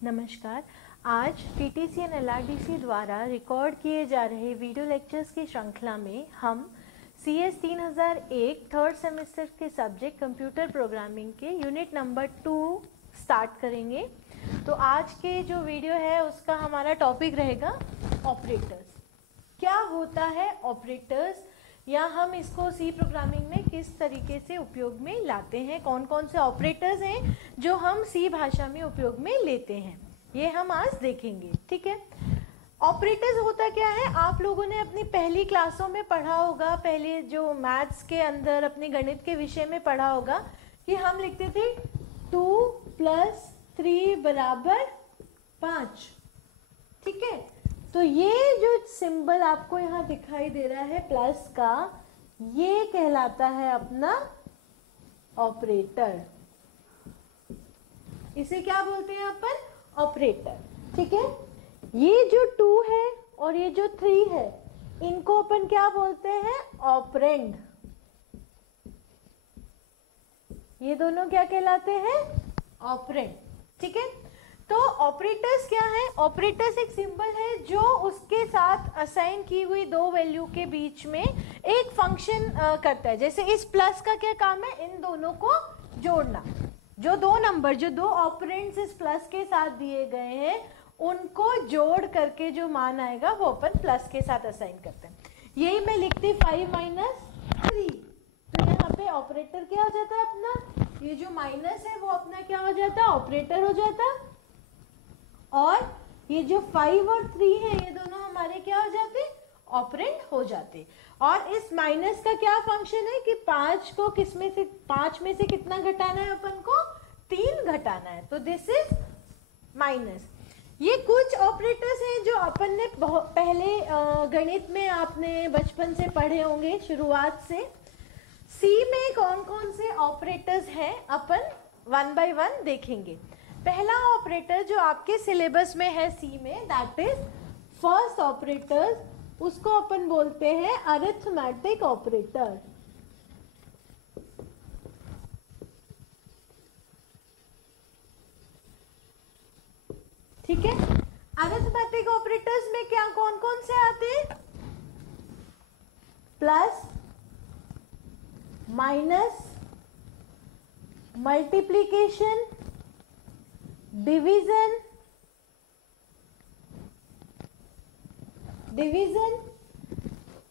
नमस्कार। आज TTC and LRDC द्वारा रिकॉर्ड किए जा रहे वीडियो लेक्चर्स की श्रृंखला में हम CS 3001 थर्ड सेमेस्टर के सब्जेक्ट कंप्यूटर प्रोग्रामिंग के यूनिट नंबर 2 स्टार्ट करेंगे। तो आज के जो वीडियो है उसका हमारा टॉपिक रहेगा ऑपरेटर्स। क्या होता है ऑपरेटर्स, या हम इसको सी प्रोग्रामिंग में किस तरीके से उपयोग में लाते हैं, कौन कौन से ऑपरेटर्स हैं जो हम सी भाषा में उपयोग में लेते हैं, ये हम आज देखेंगे। ठीक है, ऑपरेटर्स होता क्या है, आप लोगों ने अपनी पहली क्लासों में पढ़ा होगा, पहले जो मैथ्स के अंदर अपने गणित के विषय में पढ़ा होगा कि हम लिखते थे 2 + 3 = 5। ठीक है, तो ये जो सिंबल आपको यहाँ दिखाई दे रहा है प्लस का, ये कहलाता है अपना ऑपरेटर। इसे क्या बोलते हैं अपन? ऑपरेटर। ठीक है, ये जो 2 है और ये जो 3 है, इनको अपन क्या बोलते हैं? ऑपरेंड। ये दोनों क्या कहलाते हैं? ऑपरेंड। ठीक है, तो ऑपरेटर्स क्या है? ऑपरेटर्स एक सिंबल है जो उसके साथ असाइन की हुई दो वैल्यू के बीच में एक फंक्शन करता है। जैसे इस प्लस का क्या काम है? इन दोनों को जोड़ना। जो दो नंबर, जो दो ऑपरेंड्स इस प्लस के साथ दिए गए हैं, उनको जोड़ करके जो मान आएगा वो अपन प्लस के साथ असाइन करते हैं। यही मैं लिखती 5 - 3, तो यहाँ पे ऑपरेटर क्या हो जाता है अपना? ये जो माइनस है वो अपना क्या हो जाता है? ऑपरेटर हो जाता है। और ये जो 5 और 3 है, ये दोनों हमारे क्या हो जाते? ऑपरेंड हो जाते। और इस माइनस का क्या फंक्शन है कि 5 को किसमें से, 5 में से कितना घटाना है अपन को? 3 घटाना है, तो दिस इज माइनस। ये कुछ ऑपरेटर्स हैं जो अपन ने पहले गणित में आपने बचपन से पढ़े होंगे, शुरुआत से। सी में कौन कौन से ऑपरेटर्स हैं अपन 1 by 1 देखेंगे। पहला ऑपरेटर जो आपके सिलेबस में है सी में, दैट इज फर्स्ट ऑपरेटर, उसको अपन बोलते हैं अरिथमेटिक ऑपरेटर। ठीक है, अरिथमेटिक ऑपरेटर्स में क्या कौन कौन से आते हैं? प्लस, माइनस, मल्टीप्लिकेशन, डिवीजन,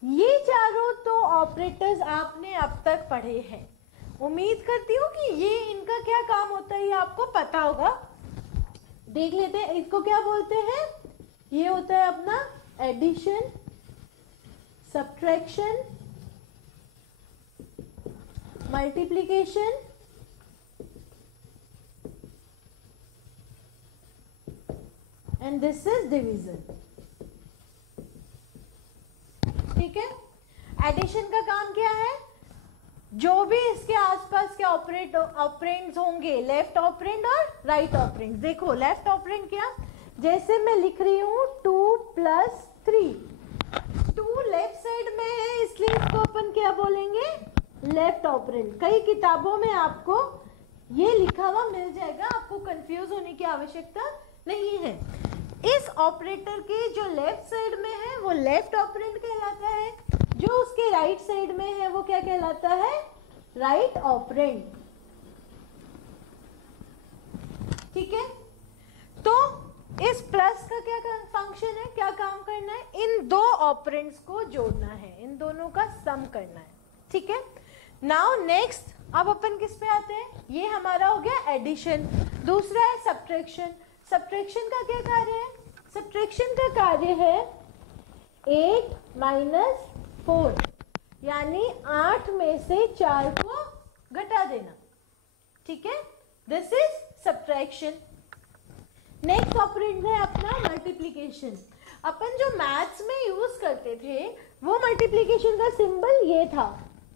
ये चारों तो ऑपरेटर्स आपने अब तक पढ़े हैं। उम्मीद करती हूँ कि ये इनका क्या काम होता है ये आपको पता होगा। देख लेते हैं, इसको क्या बोलते हैं? ये होता है अपना addition, subtraction, multiplication, and this is division. ठीक है, एडिशन का काम क्या है? जो भी इसके आसपास के ऑपरेंड्स होंगे, लेफ्ट ऑपरेंड और राइट ऑपरेंड। देखो लेफ्ट ऑपरेंड क्या, जैसे मैं लिख रही हूं 2 + 3, 2 लेफ्ट साइड में है इसलिए इसको अपन क्या बोलेंगे? Left operand. कई किताबों में आपको ये लिखा हुआ मिल जाएगा, आपको कंफ्यूज होने की आवश्यकता नहीं है। इस ऑपरेटर के जो लेफ्ट साइड में है वो लेफ्ट ऑपरेंड कहलाता है, जो उसके राइट साइड में है वो क्या कहलाता है? Right operand. ठीक है, तो इस प्लस का क्या फंक्शन है, क्या काम करना है? इन दो ऑपरेंड्स को जोड़ना है, इन दोनों का सम करना है। ठीक है, नाउ नेक्स्ट अब अपन किस पे आते हैं? ये हमारा हो गया एडिशन। दूसरा है सब्ट्रैक्शन। सब्ट्रैक्शन का क्या कार्य है? सब्ट्रैक्शन का कार्य है 8 - 4, यानी 8 में से 4 को घटा देना। ठीक है, this is subtraction. Next operand है अपना मल्टीप्लिकेशन। अपन जो मैथ्स में यूज करते थे वो मल्टीप्लिकेशन का सिंबल ये था,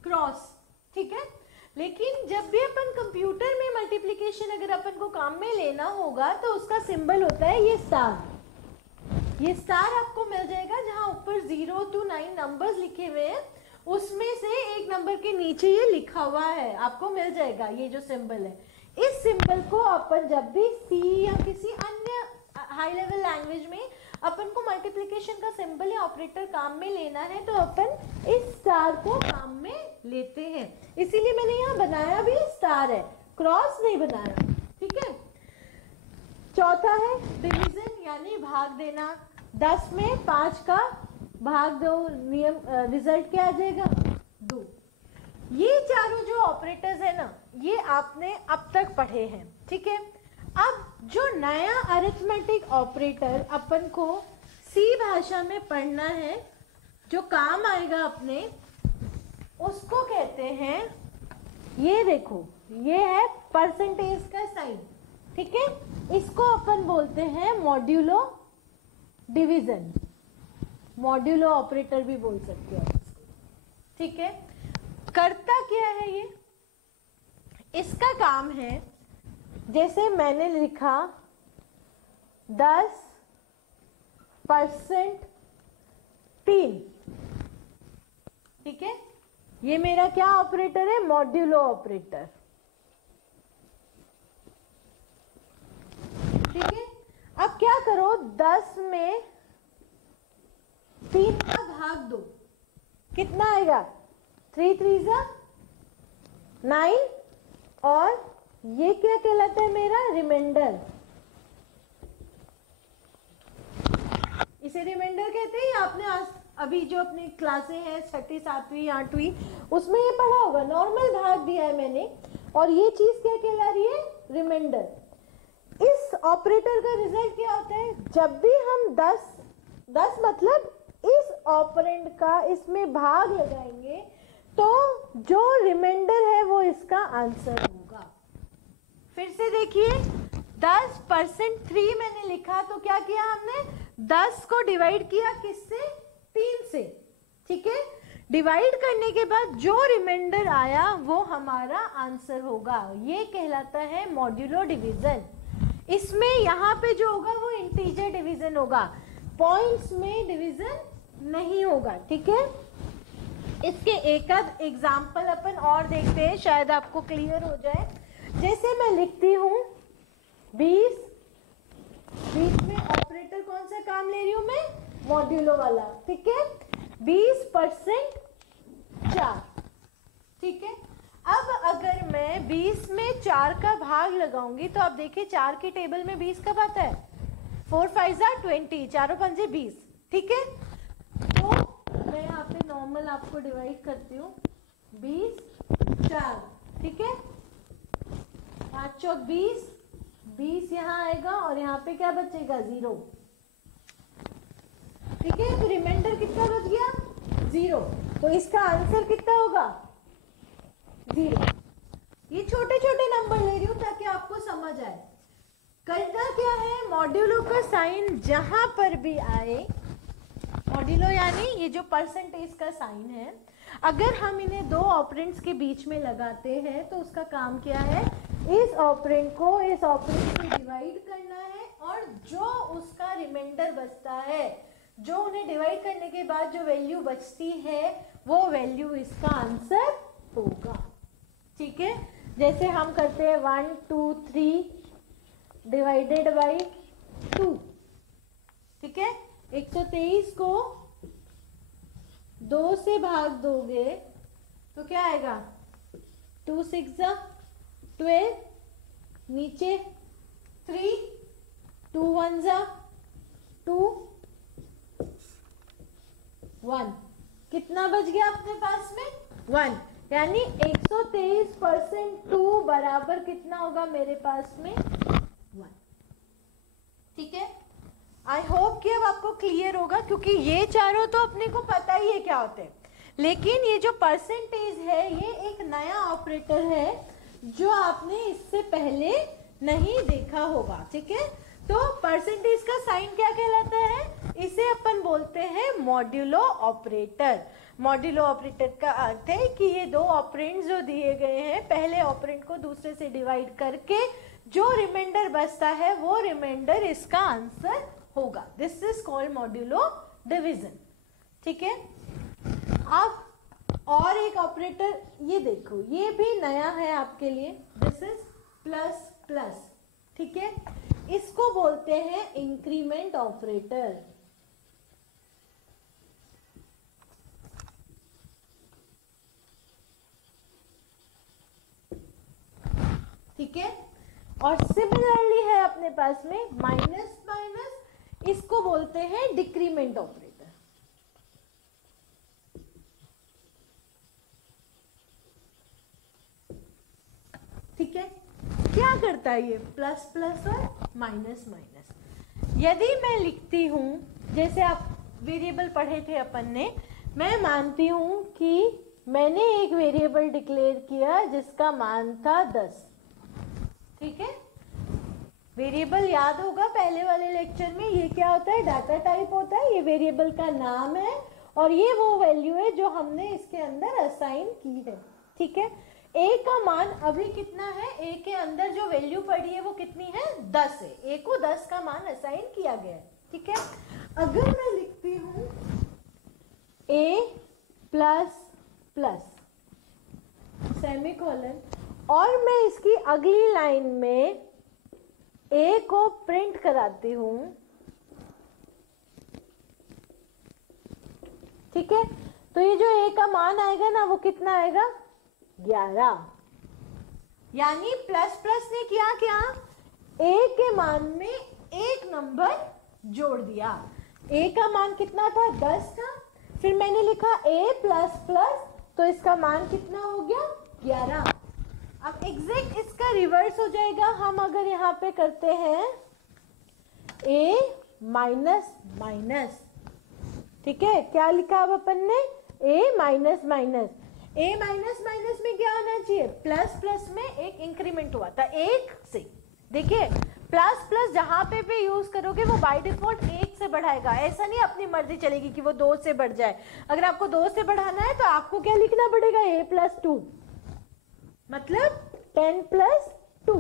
क्रॉस। ठीक है, लेकिन जब भी अपन कंप्यूटर में मल्टीप्लिकेशन अगर अपन को काम में लेना होगा तो उसका सिंबल होता है ये स्टार। ये स्टार आपको मिल जाएगा जहां ऊपर 0 to 9 नंबर्स लिखे हुए हैं, उसमें से एक नंबर के नीचे ये लिखा हुआ है, आपको मिल जाएगा ये जो सिंबल है। इस सिंबल को अपन जब भी सी या किसी अन्य हाई लेवल लैंग्वेज में अपन को मल्टीप्लिकेशन का सिंबल या ऑपरेटर काम में लेना है तो अपन इस स्टार को काम में लेते हैं, इसीलिए मैंने यहाँ बनाया भी स्टार है, क्रॉस नहीं बनाया, ठीक है। चौथा है डिवीजन यानी भाग देना। 10 में 5 का भाग दो, नियम रिजल्ट क्या आ जाएगा 2। ये चारों जो ऑपरेटर्स है ना ये आपने अब तक पढ़े हैं, ठीक है। अब जो नया अरिथमेटिक ऑपरेटर अपन को सी भाषा में पढ़ना है, जो काम आएगा अपने, उसको कहते हैं, ये देखो ये है परसेंटेज का साइन, ठीक है। इसको अपन बोलते हैं मॉड्यूलो डिवीजन, मॉड्यूलो ऑपरेटर भी बोल सकते हैं, ठीक है। करता क्या है ये, इसका काम है जैसे मैंने लिखा 10% 3, ठीक है। ये मेरा क्या ऑपरेटर है, मॉड्यूलो ऑपरेटर, ठीक है। अब क्या करो, 10 में 3 का भाग दो, कितना आएगा 3 3 9, और ये क्या कहलाता है मेरा रिमाइंडर, इसे रिमाइंडर कहते हैं। आपने अभी जो अपनी क्लासें हैं 6वीं 7वीं 8वीं उसमें ये पढ़ा होगा, नॉर्मल भाग दिया है मैंने, और ये चीज क्या कहला रही है रिमाइंडर। इस ऑपरेटर का रिजल्ट क्या होता है, जब भी हम 10 मतलब इस ऑपरेंड का इसमें भाग लगाएंगे तो जो रिमाइंडर है वो इसका आंसर होगा। फिर से देखिए 10% 3 मैंने लिखा तो क्या किया हमने, 10 को डिवाइड किया किससे, 3 से, ठीक है। डिवाइड करने के बाद जो रिमाइंडर आया वो हमारा आंसर होगा, ये कहलाता है मॉड्यूलो डिवीजन। इसमें यहाँ पे जो होगा वो इंटीजर डिवीजन होगा, पॉइंट्स में डिवीजन नहीं होगा, ठीक है। इसके एक आध एग्जाम्पल अपन और देखते हैं, शायद आपको क्लियर हो जाए। जैसे मैं लिखती हूँ 20 में ऑपरेटर कौन सा काम ले रही हूँ मैं, मॉड्यूलो वाला, ठीक है। 20% 4, ठीक है। अब अगर मैं 20 में 4 का भाग लगाऊंगी तो आप देखिए 4 की टेबल में 20 कब आता है, 4 5 20, 4 5 20, ठीक है। तो मैं यहाँ पे नॉर्मल आपको डिवाइड करती हूँ, 20 4, ठीक है, 5 चौक 20, 20 यहाँ आएगा और यहाँ पे क्या बचेगा 0, ठीक है। तो रिमाइंडर कितना बच गया 0, तो इसका आंसर कितना होगा 0। ये छोटे छोटे नंबर ले रही हूँ ताकि आपको समझ आए। करना क्या है, मॉड्यूलो का साइन जहां पर भी आए, मॉड्यूलो यानी ये जो परसेंटेज का साइन है, अगर हम इन्हें दो ऑपरेंड्स के बीच में लगाते हैं तो उसका काम क्या है, इस ऑपरेंड को इस ऑपरेंड से डिवाइड करना है और जो उसका रिमाइंडर बचता है, जो उन्हें डिवाइड करने के बाद जो वैल्यू बचती है वो वैल्यू इसका आंसर होगा, ठीक है। जैसे हम करते हैं 1 2 3 डिवाइडेड बाई 2, ठीक है। 123 को 2 से भाग दोगे तो क्या आएगा, 2 6 12, नीचे 3, 2 1 2 1, कितना बच गया अपने पास में 1, यानी 123% 2 बराबर कितना होगा मेरे पास में 1, ठीक है। आई होप कि अब आपको क्लियर होगा, क्योंकि ये चारों तो अपने को पता ही है क्या होते हैं, लेकिन ये जो परसेंटेज है ये एक नया ऑपरेटर है जो आपने इससे पहले नहीं देखा होगा, ठीक है। तो परसेंटेज का साइन क्या कहलाता है, इसे अपन बोलते हैं मॉड्यूलो ऑपरेटर। मॉड्यूलो ऑपरेटर का अर्थ है कि ये दो ऑपरेंड्स जो दिए गए हैं, पहले ऑपरेंड को दूसरे से डिवाइड करके जो रिमाइंडर बचता है वो रिमाइंडर इसका आंसर होगा। This is called modulo division, ठीक है। अब और एक ऑपरेटर ये देखो, ये भी नया है आपके लिए, दिस इज प्लस प्लस, ठीक है, इसको बोलते हैं इंक्रीमेंट ऑपरेटर। ठीक है, और सिमिलरली है अपने पास में माइनस माइनस, इसको बोलते हैं डिक्रीमेंट ऑपरेटर। ठीक है, क्या करता है ये, प्लस प्लस और माइनस माइनस। यदि मैं लिखती हूं, जैसे आप वेरिएबल पढ़े थे अपन ने, मैं मानती हूं कि मैंने एक वेरिएबल डिक्लेयर किया जिसका मान था 10। ठीक है, वेरिएबल याद होगा पहले वाले लेक्चर में, ये क्या होता है, डाटा टाइप होता है, ये वेरिएबल का नाम है और ये वो वैल्यू है जो हमने इसके अंदर असाइन की है। ठीक है, ए का मान अभी कितना है, ए के अंदर जो वैल्यू पड़ी है वो कितनी है, 10 है, ए को 10 का मान असाइन किया गया है। ठीक है, अगर मैं लिखती हूं ए प्लस प्लस सेमीकोलन और मैं इसकी अगली लाइन में ए को प्रिंट कराती हूं, ठीक है, तो ये जो ए का मान आएगा ना वो कितना आएगा, 11। यानी प्लस प्लस ने किया क्या, ए के मान में एक नंबर जोड़ दिया। ए का मान कितना था, 10 था, फिर मैंने लिखा ए प्लस प्लस, तो इसका मान कितना हो गया, 11। अब एग्जैक्ट इसका रिवर्स हो जाएगा, हम अगर यहाँ पे करते हैं ए माइनस माइनस, ठीक है, क्या लिखा अब अपन ने, ए माइनस माइनस, ए माइनस माइनस में क्या होना चाहिए, प्लस प्लस में एक इंक्रीमेंट हुआ था 1 से। देखिए प्लस प्लस जहां पे यूज करोगे वो बाय डिफॉल्ट 1 से बढ़ाएगा, ऐसा नहीं अपनी मर्जी चलेगी कि वो 2 से बढ़ जाए। अगर आपको 2 से बढ़ाना है तो आपको क्या लिखना पड़ेगा, a प्लस 2, मतलब 10 प्लस 2,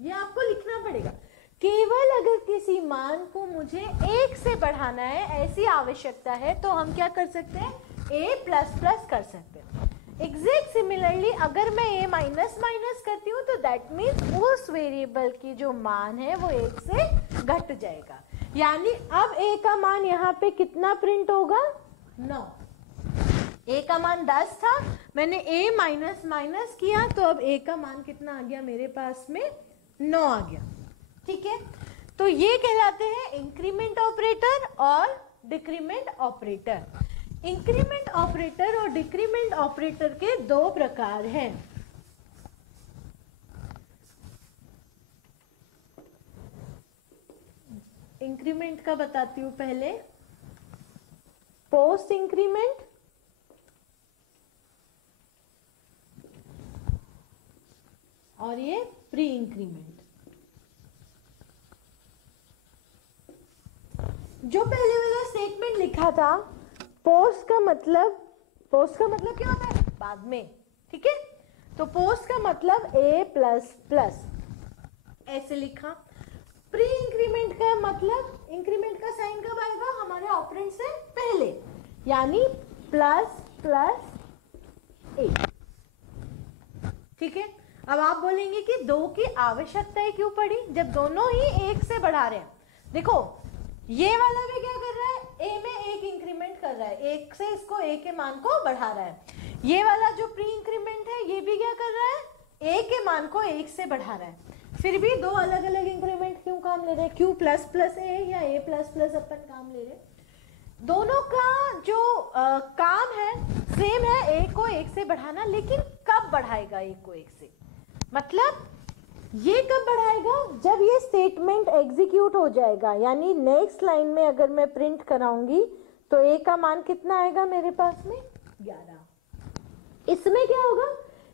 ये आपको लिखना पड़ेगा। केवल अगर किसी मान को मुझे 1 से बढ़ाना है, ऐसी आवश्यकता है, तो हम क्या कर सकते हैं, a प्लस प्लस कर सकते हैं। एग्जैक्ट सिमिलरली अगर मैं a माइनस माइनस करती हूँ तो दैट मीन्स उस वेरिएबल की जो मान है वो 1 से घट जाएगा। यानी अब a का मान यहाँ पे कितना प्रिंट होगा, 9। a का मान 10 था, मैंने a माइनस माइनस किया तो अब a का मान कितना आ गया मेरे पास में, 9 आ गया। ठीक है, तो ये कहलाते हैं इंक्रीमेंट ऑपरेटर और डिक्रीमेंट ऑपरेटर। इंक्रीमेंट ऑपरेटर और डिक्रीमेंट ऑपरेटर के 2 प्रकार हैं। इंक्रीमेंट का बताती हूं पहले, पोस्ट इंक्रीमेंट और ये प्री इंक्रीमेंट। जो पहले वाला स्टेटमेंट लिखा था, पोस्ट का मतलब क्या होता है, बाद में। ठीक है, तो पोस्ट का मतलब a प्लस प्लस ऐसे लिखा। प्री इंक्रीमेंट का मतलब, इंक्रीमेंट का साइन कब आएगा, हमारे ऑपरेंड से पहले, यानी प्लस प्लस a। ठीक है, अब आप बोलेंगे कि 2 की आवश्यकता क्यों पड़ी जब दोनों ही 1 से बढ़ा रहे हैं। देखो ये वाला भी क्या कर रहा है, a में 1 इंक्रीमेंट कर रहा है, 1 से इसको a के मान को बढ़ा रहा है। ये वाला जो प्री इंक्रीमेंट है ये भी क्या कर रहा है, a के मान को 1 से बढ़ा रहा है। फिर भी 2 अलग अलग इंक्रीमेंट क्यों काम ले रहे हैं, क्यों प्लस प्लस a या a प्लस प्लस अपन काम ले रहे हैं। दोनों का जो काम है सेम है, a को 1 से बढ़ाना, लेकिन कब बढ़ाएगा a को 1 से, मतलब ये कब बढ़ाएगा, जब ये स्टेटमेंट एग्जीक्यूट हो जाएगा। यानी नेक्स्ट लाइन में अगर मैं प्रिंट कराऊंगी तो a का मान कितना आएगा मेरे पास में, 11। इसमें क्या होगा,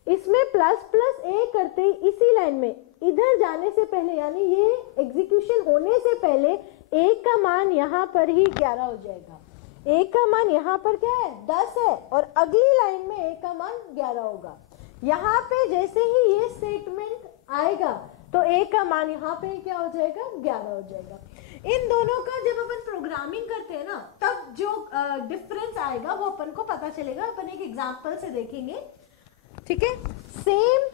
इसमें प्लस प्लस a करते ही इसी लाइन में इधर जाने से पहले, यानी ये एग्जीक्यूशन होने से पहले a का मान यहाँ पर ही 11 हो जाएगा। a का मान यहाँ पर क्या है, 10 है, और अगली लाइन में a का मान 11 होगा। यहाँ पे जैसे ही ये स्टेटमेंट आएगा तो a का मान यहाँ पे क्या हो जाएगा, 11 हो जाएगा। इन दोनों का जब अपन प्रोग्रामिंग करते हैं ना, तब जो डिफरेंस आएगा वो अपन को पता चलेगा। अपन एक एग्जांपल से देखेंगे। ठीक है, सेम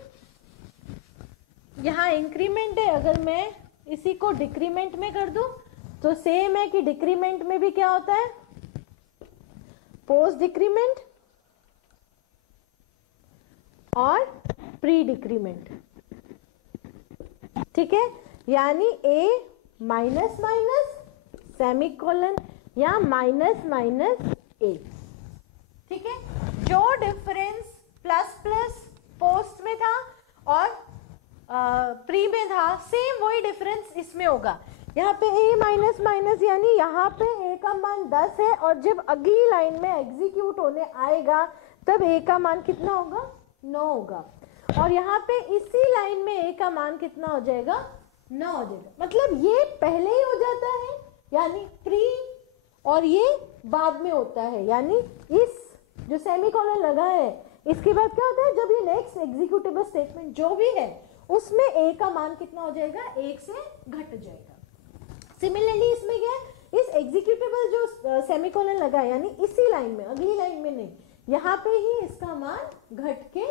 यहाँ इंक्रीमेंट है, अगर मैं इसी को डिक्रीमेंट में कर दूं तो सेम है कि डिक्रीमेंट में भी क्या होता है, पोस्ट डिक्रीमेंट और प्री डिक्रीमेंट, ठीक है। यानी ए माइनस माइनस सेमीकोलन या माइनस माइनस ए, ठीक है। जो डिफरेंस प्लस प्लस पोस्ट में था और प्री में था, सेम वही डिफरेंस इसमें होगा। यहाँ पे ए माइनस माइनस यानी यहाँ पे ए का मान 10 है और जब अगली लाइन में एग्जीक्यूट होने आएगा तब ए का मान कितना होगा, 9 होगा। और यहाँ पे इसी लाइन में ए का मान कितना हो जाएगा, 9 हो जाएगा। मतलब ये पहले ही हो जाता है यानी प्री, और ये बाद में होता है यानी इस जो सेमीकोलन लगा है इसके बाद क्या होता है, जब ये नेक्स्ट एग्जीक्यूटेबल स्टेटमेंट जो भी है उसमें ए का मान कितना हो जाएगा, 1 से घट जाएगा। सिमिलरली इसमें क्या है, इस एग्जीक्यूटेबल जो सेमीकोलन लगा है यानी इसी लाइन में, अगली लाइन में नहीं, यहाँ पे ही इसका मान घट के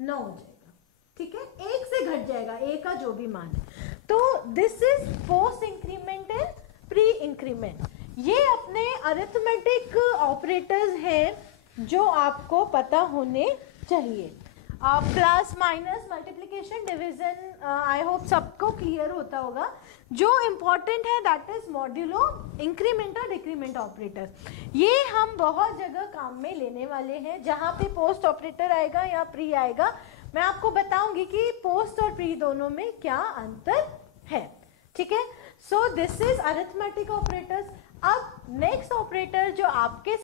9 हो जाएगा, ठीक है। 1 से घट जाएगा ए का जो भी मान है। तो this is post increment and pre increment. ये अपने अरिथमेटिक ऑपरेटर्स हैं जो आपको पता होने चाहिए। Plus minus multiplication division I hope सबको क्लियर होता होगा। जो इम्पॉर्टेंट है दैट इज मॉड्यूलो इंक्रीमेंट और डिक्रीमेंट ऑपरेटर्स। ये हम बहुत जगह काम में लेने वाले हैं, जहाँ पे पोस्ट ऑपरेटर आएगा या प्री आएगा मैं आपको बताऊंगी कि पोस्ट और प्री दोनों में क्या अंतर है, ठीक है। So this is arithmetic operators. अब नेक्स्ट ऑपरेटर जो आपके